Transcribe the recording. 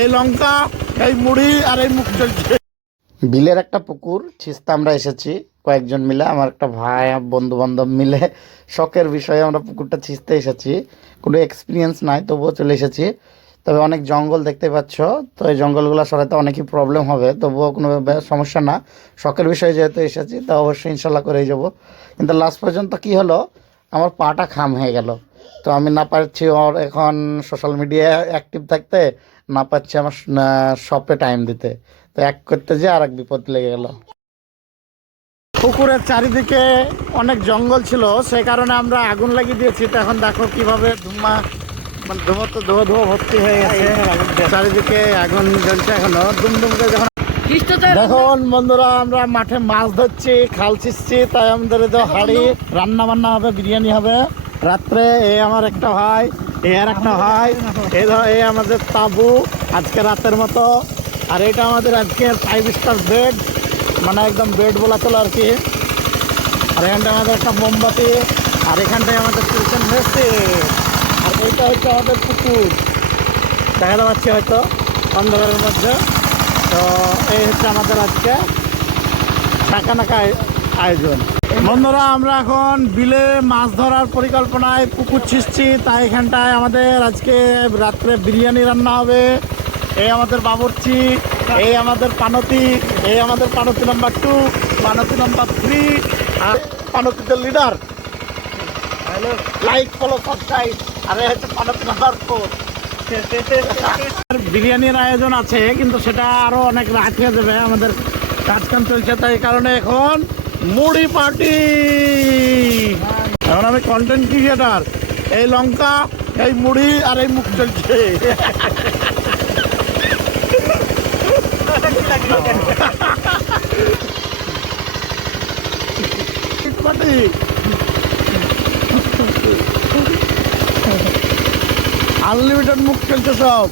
এই লঙ্কা, এই মুড়ি আর এই মুখ চলছে। বিলের একটা পুকুর ছিঁচতে আমরা এসেছি কয়েকজন মিলে, আমার একটা ভাই বন্ধু বান্ধব মিলে শখের বিষয়ে আমরা পুকুরটা ছিঁচতে এসেছি। কোনো এক্সপিরিয়েন্স নাই, তবুও চলে এসেছি। তবে অনেক জঙ্গল দেখতে পাচ্ছ, তো এই জঙ্গলগুলো সরাতে অনেকই প্রবলেম হবে, তবুও কোনো সমস্যা না। শখের বিষয়ে যেহেতু এসেছি তা অবশ্যই ইনশাল্লাহ করেই যাব। কিন্তু লাস্ট পর্যন্ত কি হলো, আমার পাটা খাম হয়ে গেল। তো আমি না পারছি ওর এখন সোশ্যাল মিডিয়ায় অ্যাক্টিভ থাকতে, না পারছি আমার শপে টাইম দিতে। তো এক করতে যেয়ে আর এক বিপদ লেগে গেল। পুকুরের চারিদিকে অনেক জঙ্গল ছিল, সেই কারণে আমরা আগুন লাগিয়ে দিয়েছি। তো এখন দেখো কিভাবে ধুমা, মানে ধুমো তো ধোয়া ধোয়া ভর্তি হয়ে গেছে, চারিদিকে আগুন জ্বলছে এখনো দুমদুম করে। যখন দেখুন বন্ধুরা, আমরা মাঠে মাছ ধরছি, খাল ছিঁচছি, তাই আমাদের তো হাঁড়ি রান্না বান্না হবে, বিরিয়ানি হবে রাত্রে। এ আমার একটা ভাই, এ আর একটা ভাই, এ আমাদের তাবু আজকে রাতের মতো। আর এটা আমাদের আজকের 5 স্টার বেড, মানে একদম বেড বলা চলো আর কি। আর এখানটায় আমাদের একটা মোমবাতি, আর এখানটায় আমাদের টিউশন হয়েছে। আর এইটা হচ্ছে আমাদের পুকুর, দেখা যাচ্ছে হয়তো অন্ধকারের মধ্যে। তো এই হচ্ছে আমাদের আজকে টাকা আয়োজন। বন্ধুরা, আমরা এখন বিলে মাছ ধরার পরিকল্পনায় পুকুর ছিঁচছি, তাই এখানটায় আমাদের আজকে রাত্রে বিরিয়ানি রান্না হবে। এই আমাদের বাবুর্চি, এই আমাদের পানতি, এই আমাদের পানতি নাম্বার 2, পানতি নাম্বার 3, আর পানতিদের লিডার। Like follow subscribe. আর এই হচ্ছে পানতি নাম্বার 4। বিরিয়ানির আয়োজন আছে, কিন্তু সেটা আরো অনেক রাত হয়ে যাবে, আমাদের কাজকাম চলছে, তাই কারণে এখন মুড়ি পার্টি। এখন আমি কন্টেন্ট ক্রিয়েটার, এই লঙ্কা, এই মুড়ি আর এই মুখ চলছে। পার্টি আনলিমিটেড মুখ চলছে সব।